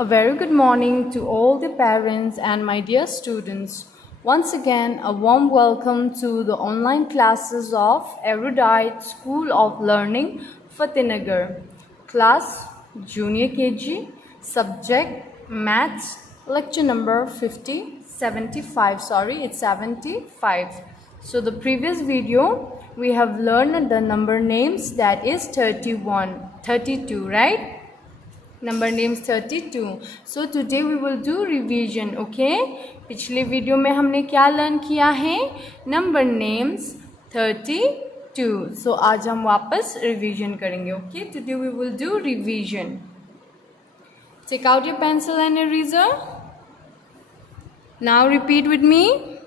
A very good morning to all the parents and my dear students. Once again, a warm welcome to the online classes of Erudite School of Learning, Fatehnagar. Class Junior KG, subject Maths, lecture number 75. It's 75. So the previous video, we have learned the number names, that is 32, right? Number names 32. So today we will do revision, okay? पिछले video में हमने क्या learn किया है? Number names 32. So आज हम वापस revision करेंगे, okay? Today we will do revision. Take out your pencil and eraser. Now repeat with me.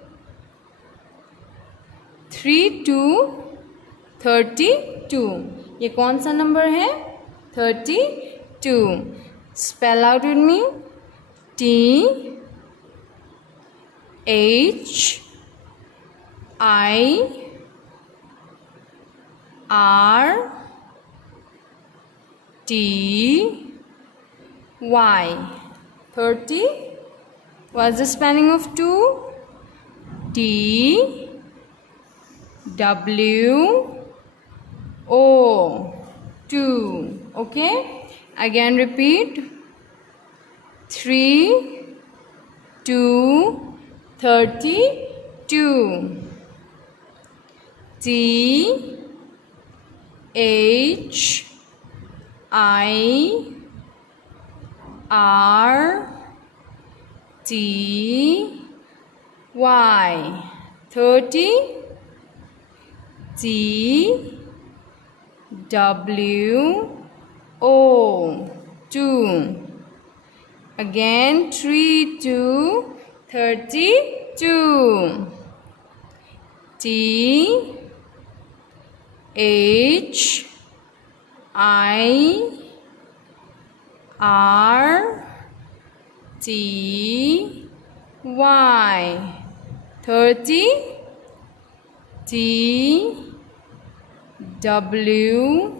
3 to 32. ये कौन सा नंबर है? 32. Spell out with me. T H I R T Y. 30. What's the spelling of 2? T W O. 2. Okay? Again repeat. 3 to 32. T H I R T Y. 30. T W O. 2. Again 3 to 32. T H I R T Y. 30. T W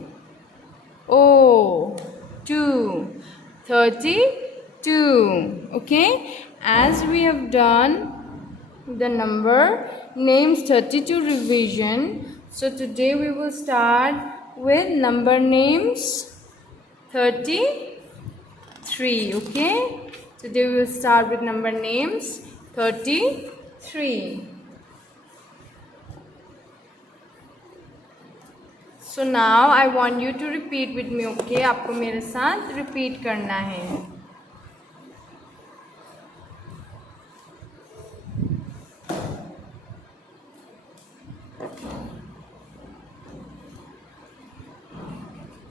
O. 2. 32. Okay, as we have done the number names 32 revision, so today we will start with number names 33. Okay, today we will start with number names 33. So now I want you to repeat with me, okay? आपको मेरे साथ repeat करना है.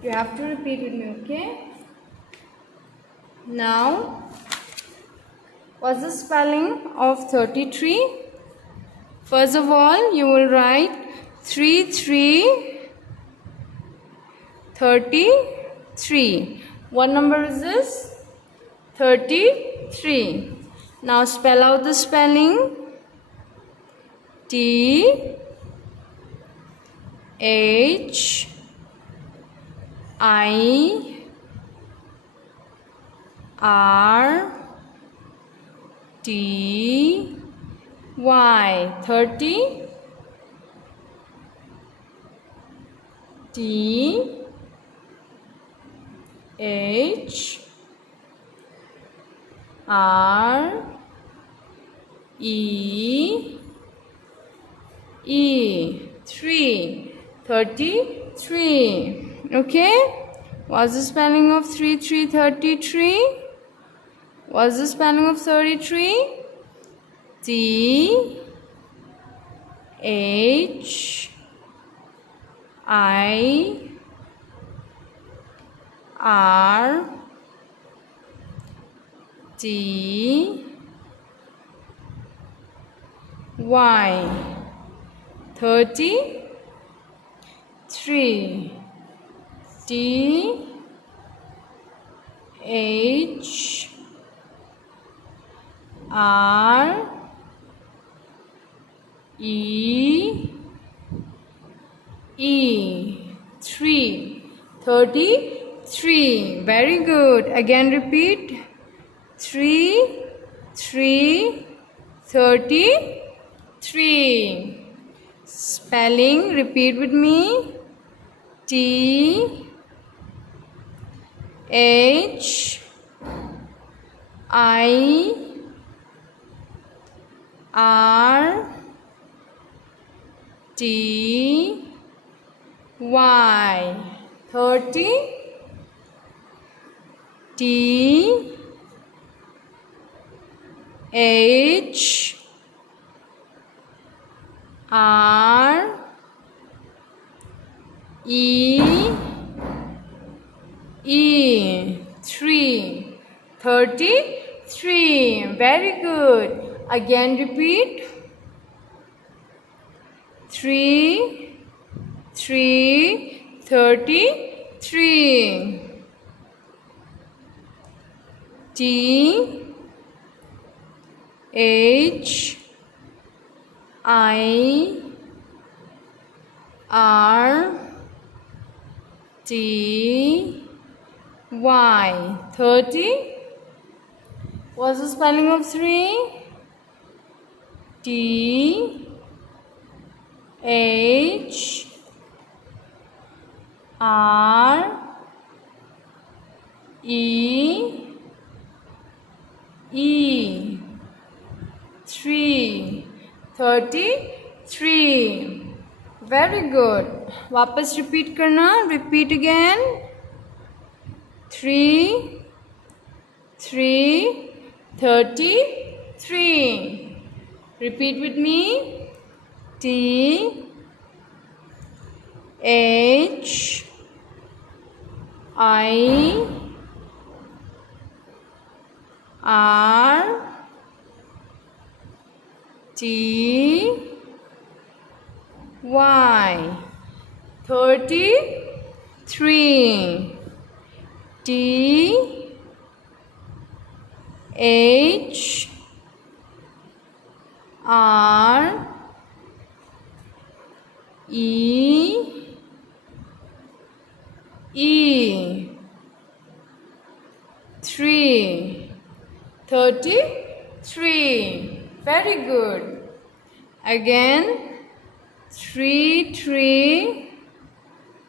You have to repeat with me, okay? Now, what's the spelling of 33? First of all, you will write 33. What number is this? 33. Now spell out the spelling. T H I R T Y. 30. T H R E 3. 33. Okay, what's the spelling of 33? What's the spelling of 33? T H I R T Y. 33. T H R E 3. 33. Very good. Again repeat. 3, 3, 33. Spelling, repeat with me. T H I R T Y. 30. T H R E E. 3. 33. Very good. Again repeat. 3, 3, 33. T H I R T Y. 30. What's the spelling of 3? T H R E E. 3. 33. Very good. वापस repeat करना. Repeat again. 3, 3, 33. Repeat with me. T H I R T Y. 33. T H R E E. 3. 33. Very good. Again. 3, 3,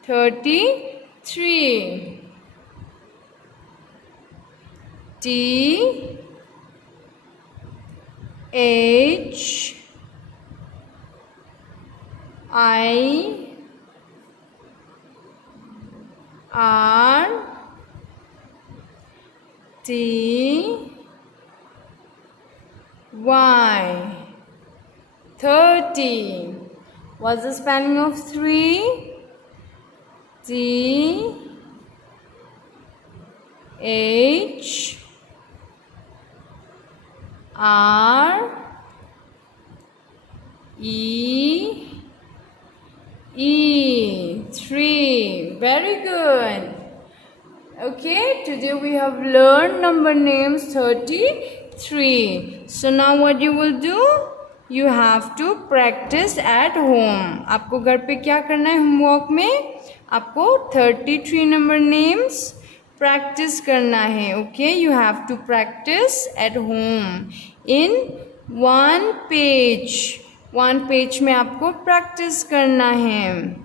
33. T H I R T Y. 30. What's the spelling of 3? T H R E E. 3. Very good. Okay, today we have learned number names 33. So now what you will do? You have to practice at home. आपको घर पे क्या करना है homework में? आपको 33 number names practice करना है. Okay, you have to practice at home in one page. One page में आपको practice करना है.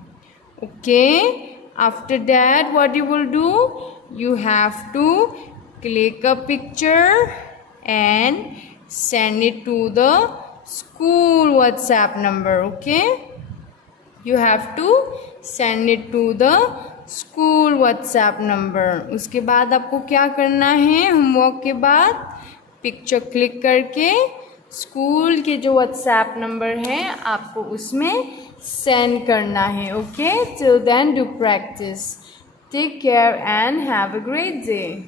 Okay, after that what you will do? You have to click a picture and send it to the school WhatsApp number. Okay, you have to send it to the school WhatsApp number. उसके बाद आपको क्या करना है? Homework के बाद picture click करके school के जो WhatsApp नंबर है आपको उसमें सेंड करना है. Okay, till then do practice. Take care and have a great day.